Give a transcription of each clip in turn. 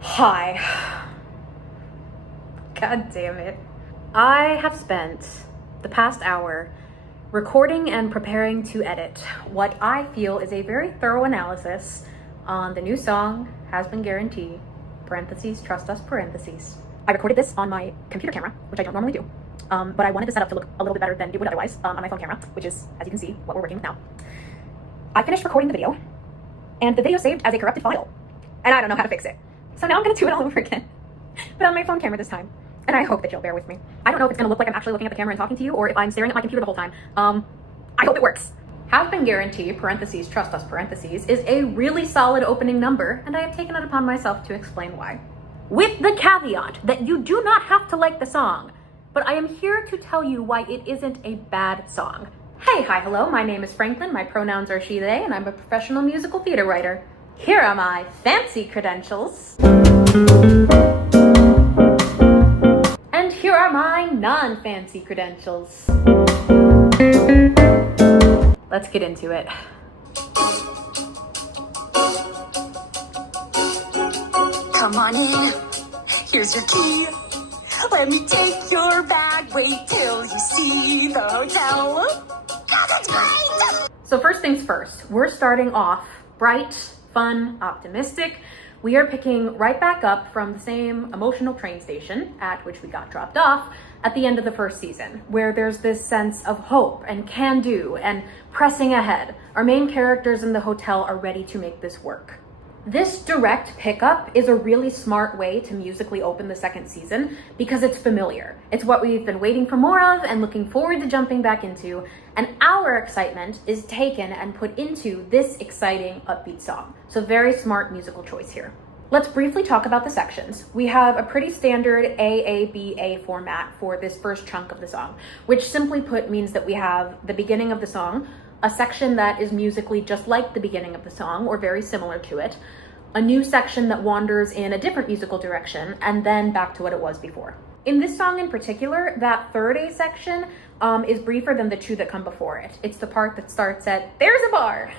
Hi. God damn it. I have spent the past hour recording and preparing to edit what I feel is a very thorough analysis on the new song, Hazbin Guarantee, parentheses, trust us, parentheses. I recorded this on my computer camera, which I don't normally do, but I wanted the setup to look a little bit better than it would otherwise on my phone camera, which is, as you can see, what we're working with now. I finished recording the video, and the video saved as a corrupted file, and I don't know how to fix it. So now I'm gonna do it all over again, but on my phone camera this time. And I hope that you'll bear with me. I don't know if it's gonna look like I'm actually looking at the camera and talking to you, or if I'm staring at my computer the whole time. I hope it works. Hazbin Guarantee, parentheses, trust us, parentheses, is a really solid opening number, and I have taken it upon myself to explain why. With the caveat that you do not have to like the song, but I am here to tell you why it isn't a bad song. Hey, hi, hello, my name is Franklin, my pronouns are she, they, and I'm a professional musical theater writer. Here are my fancy credentials. And here are my non-fancy credentials. Let's get into it. Come on in, here's your key. Let me take your bag, wait till you see the hotel. Oh, that's great! So first things first, we're starting off bright, fun, optimistic. We are picking right back up from the same emotional train station at which we got dropped off at the end of the first season, where there's this sense of hope and can-do and pressing ahead. Our main characters in the hotel are ready to make this work. This direct pickup is a really smart way to musically open the second season because it's familiar. It's what we've been waiting for more of and looking forward to jumping back into, and our excitement is taken and put into this exciting upbeat song. So very smart musical choice here. Let's briefly talk about the sections. We have a pretty standard AABA format for this first chunk of the song, which simply put means that we have the beginning of the song, a section that is musically just like the beginning of the song or very similar to it, a new section that wanders in a different musical direction, and then back to what it was before. In this song in particular, that third A section is briefer than the two that come before it. It's the part that starts at, there's a bar,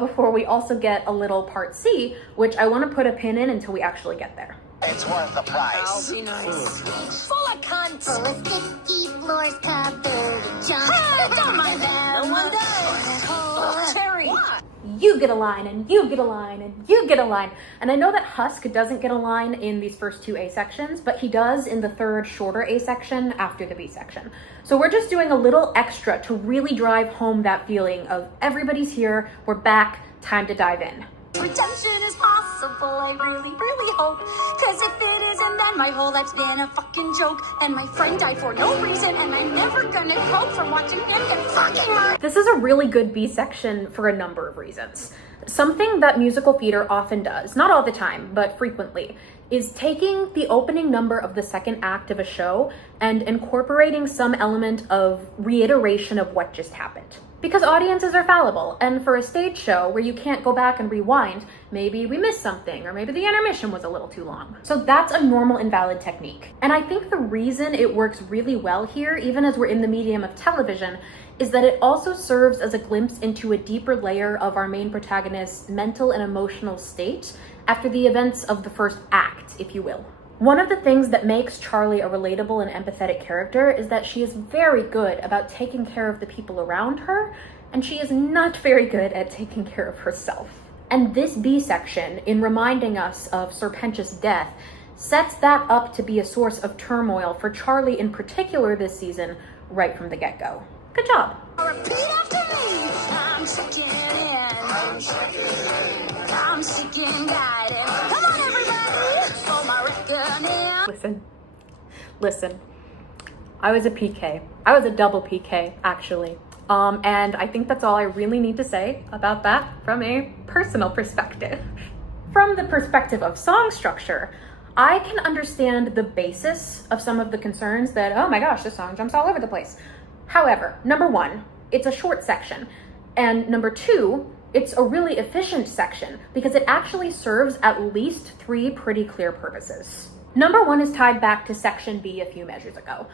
before we also get a little part C, which I want to put a pin in until we actually get there. It's worth the price. I'll be nice. Full of cunts. Full of sticky floors covered in junk. Don't mind them. No one does. Oh, Terry. What? You get a line, and you get a line, and you get a line. And I know that Husk doesn't get a line in these first two A sections, but he does in the third shorter A section after the B section. So we're just doing a little extra to really drive home that feeling of everybody's here, we're back, time to dive in. Redemption is possible, I really, really hope. Cause if it isn't, then my whole life's been a fucking joke. And my friend died for no reason, and I'm never gonna cope from watching him get fucking murdered. This is a really good B section for a number of reasons. Something that musical theater often does, not all the time, but frequently, is taking the opening number of the second act of a show and incorporating some element of reiteration of what just happened. Because audiences are fallible, and for a stage show where you can't go back and rewind, maybe we missed something, or maybe the intermission was a little too long. So that's a normal and valid technique. And I think the reason it works really well here, even as we're in the medium of television, is that it also serves as a glimpse into a deeper layer of our main protagonist's mental and emotional state after the events of the first act, if you will. One of the things that makes Charlie a relatable and empathetic character is that she is very good about taking care of the people around her, and she is not very good at taking care of herself. And this B section, in reminding us of Sir Pentious' death, sets that up to be a source of turmoil for Charlie in particular this season, right from the get-go. Good job. Repeat after me. I'm checking in. I'm seeking guidance. Come on, everybody. For my reckoning. Listen. I was a PK. I was a double PK, actually. And I think that's all I really need to say about that from a personal perspective. From the perspective of song structure, I can understand the basis of some of the concerns that, oh my gosh, this song jumps all over the place. However, number one, it's a short section. And number two, it's a really efficient section because it actually serves at least three pretty clear purposes. Number one is tied back to section B a few measures ago.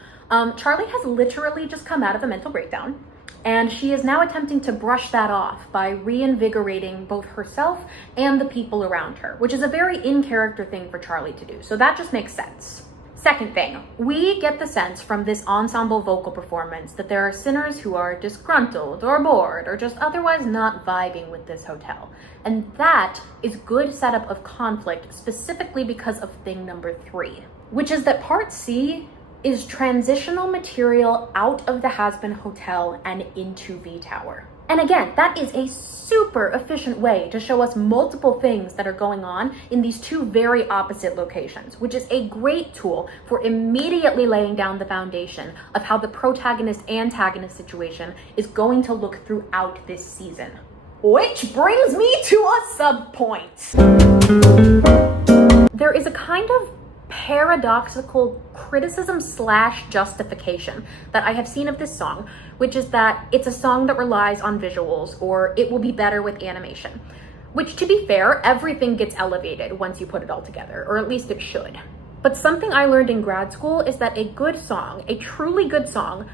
Charlie has literally just come out of a mental breakdown, and she is now attempting to brush that off by reinvigorating both herself and the people around her, which is a very in-character thing for Charlie to do, so that just makes sense. Second thing, we get the sense from this ensemble vocal performance that there are sinners who are disgruntled or bored or just otherwise not vibing with this hotel. And that is good setup of conflict, specifically because of thing number 3, which is that part C is transitional material out of the Hazbin Hotel and into V Tower. And again, that is a super efficient way to show us multiple things that are going on in these two very opposite locations, which is a great tool for immediately laying down the foundation of how the protagonist-antagonist situation is going to look throughout this season. Which brings me to a subpoint. There is a kind of paradoxical criticism / justification that I have seen of this song, which is that it's a song that relies on visuals, or it will be better with animation. Which, to be fair, everything gets elevated once you put it all together, or at least it should. But something I learned in grad school is that a good song, a truly good song,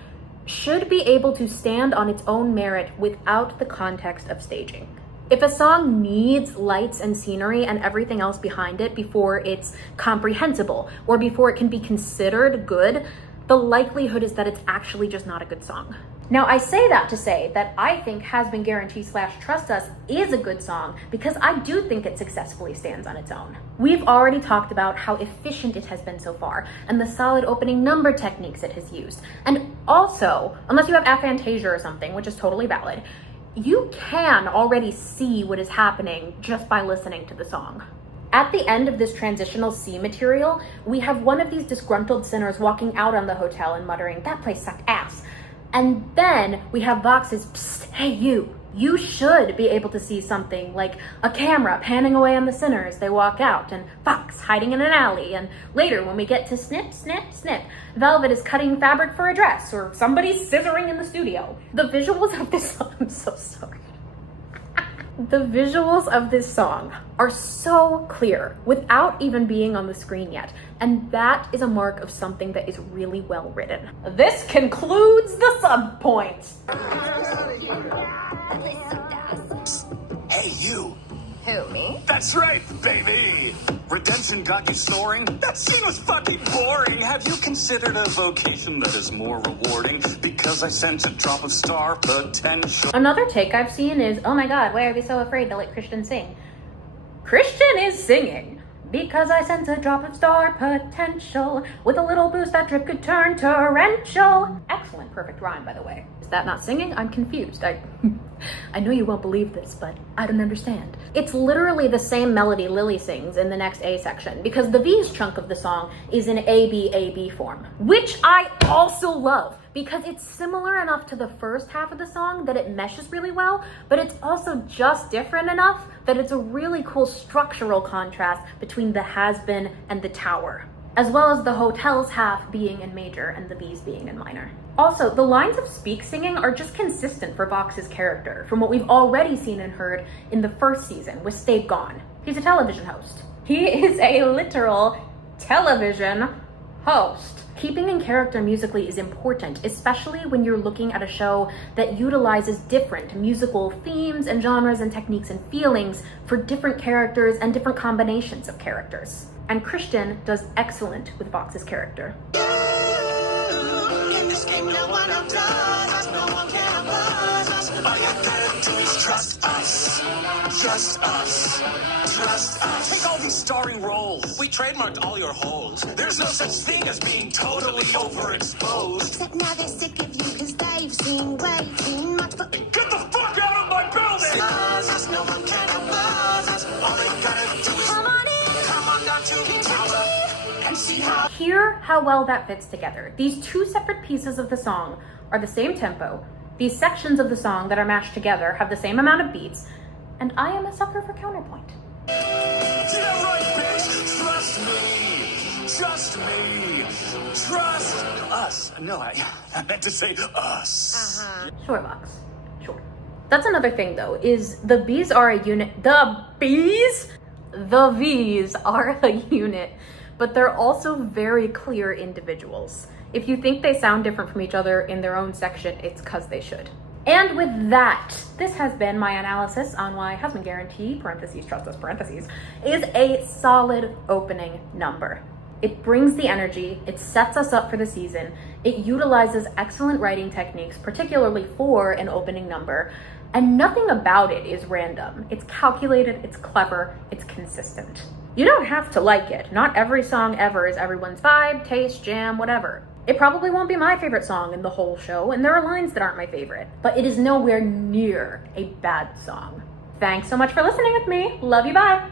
should be able to stand on its own merit without the context of staging. If a song needs lights and scenery and everything else behind it before it's comprehensible or before it can be considered good, the likelihood is that it's actually just not a good song. Now, I say that to say that I think Has Been Guaranteed / Trust Us is a good song because I do think it successfully stands on its own. We've already talked about how efficient it has been so far and the solid opening number techniques it has used. And also, unless you have aphantasia or something, which is totally valid, you can already see what is happening just by listening to the song. At the end of this transitional C material, we have one of these disgruntled sinners walking out on the hotel and muttering, "That place sucked ass." And then we have Vox's, "Psst, hey you should be able to see something like a camera panning away on the sinners. They walk out, and Vox hiding in an alley. And later, when we get to snip, snip, snip, Velvet is cutting fabric for a dress, or somebody's scissoring in the studio." The visuals of this song, I'm so sorry. The visuals of this song are so clear without even being on the screen yet, and that is a mark of something that is really well written. This concludes the subpoint. Hey, you. Who, me? That's right, baby. Redemption got you soaring? That scene was fucking boring. Have you considered a vocation that is more rewarding? Because I sense a drop of star potential. Another take I've seen is, "Oh my god, why are they so afraid to let Christian sing?" Christian is singing, "Because I sense a drop of star potential. With a little boost, that drip could turn torrential." Excellent, perfect rhyme, by the way. Is that not singing? I'm confused. I know you won't believe this, but I don't understand. It's literally the same melody Lily sings in the next A section, because the V's chunk of the song is in A-B form, which I also love, because it's similar enough to the first half of the song that it meshes really well, but it's also just different enough that it's a really cool structural contrast between the Has-Been and the Tower, as well as the hotel's half being in major and the B's being in minor. Also, the lines of Speak singing are just consistent for Vox's character from what we've already seen and heard in the first season with Stay Gone. He's a television host. He is a literal television host. Keeping in character musically is important, especially when you're looking at a show that utilizes different musical themes and genres and techniques and feelings for different characters and different combinations of characters. And Christian does excellent with Vox's character. In this game, no one outdoes us, no one can oppose us. All you gotta do is trust us. Just us. Trust us. Take all these starring roles. We trademarked all your holes. There's no such thing as being totally overexposed. Except now they're sick of you because they've seen way too much. But Get the fuck out of my building! Us, no one can oppose us. All they gotta do is come on down to the tower and see how. Hear how well that fits together. These two separate pieces of the song are the same tempo. These sections of the song that are mashed together have the same amount of beats, and I am a sucker for counterpoint. Yeah, right, bitch. Trust me. Trust me. Trust us. No, I meant to say us. Sure, Vox. Sure. That's another thing, though, is the B's are a unit. The B's? The V's are a unit, but they're also very clear individuals. If you think they sound different from each other in their own section, it's because they should. And with that, this has been my analysis on why Hazbin Guarantee, parentheses, trust us, parentheses, is a solid opening number. It brings the energy, it sets us up for the season, it utilizes excellent writing techniques, particularly for an opening number, and nothing about it is random. It's calculated, it's clever, it's consistent. You don't have to like it. Not every song ever is everyone's vibe, taste, jam, whatever. It probably won't be my favorite song in the whole show, and there are lines that aren't my favorite, but it is nowhere near a bad song. Thanks so much for listening with me. Love you, bye.